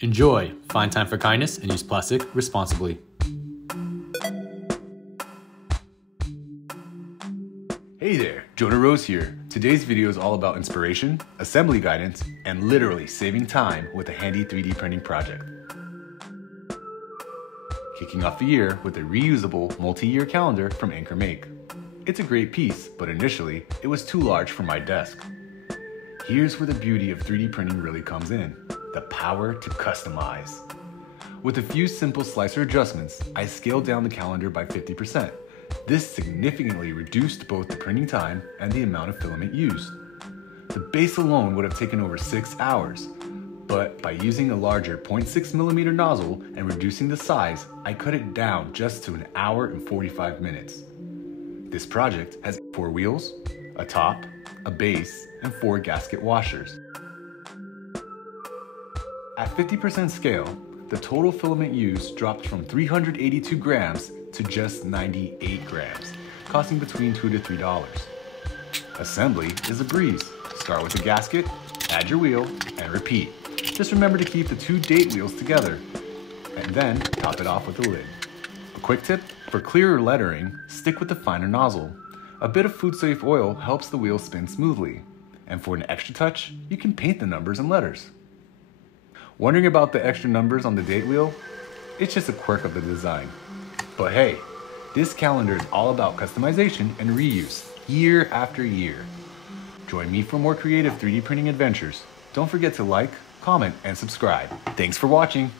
Enjoy, find time for kindness, and use plastic responsibly. Hey there, Jonah Rose here. Today's video is all about inspiration, assembly guidance, and literally saving time with a handy 3D printing project. Kicking off the year with a reusable multi-year calendar from AnkerMake. It's a great piece, but initially, it was too large for my desk. Here's where the beauty of 3D printing really comes in, the power to customize. With a few simple slicer adjustments, I scaled down the calendar by 50%. This significantly reduced both the printing time and the amount of filament used. The base alone would have taken over 6 hours, but by using a larger 0.6mm nozzle and reducing the size, I cut it down just to 1 hour and 45 minutes. This project has 4 wheels, a top, a base, and 4 gasket washers. At 50% scale, the total filament used dropped from 382 grams to just 98 grams, costing between $2 to $3. Assembly is a breeze. Start with a gasket, add your wheel, and repeat. Just remember to keep the 2 date wheels together, and then top it off with a lid. A quick tip, for clearer lettering, stick with the finer nozzle. A bit of food-safe oil helps the wheel spin smoothly. And for an extra touch, you can paint the numbers and letters. Wondering about the extra numbers on the date wheel? It's just a quirk of the design. But hey, this calendar is all about customization and reuse, year after year. Join me for more creative 3D printing adventures. Don't forget to like, comment, and subscribe. Thanks for watching.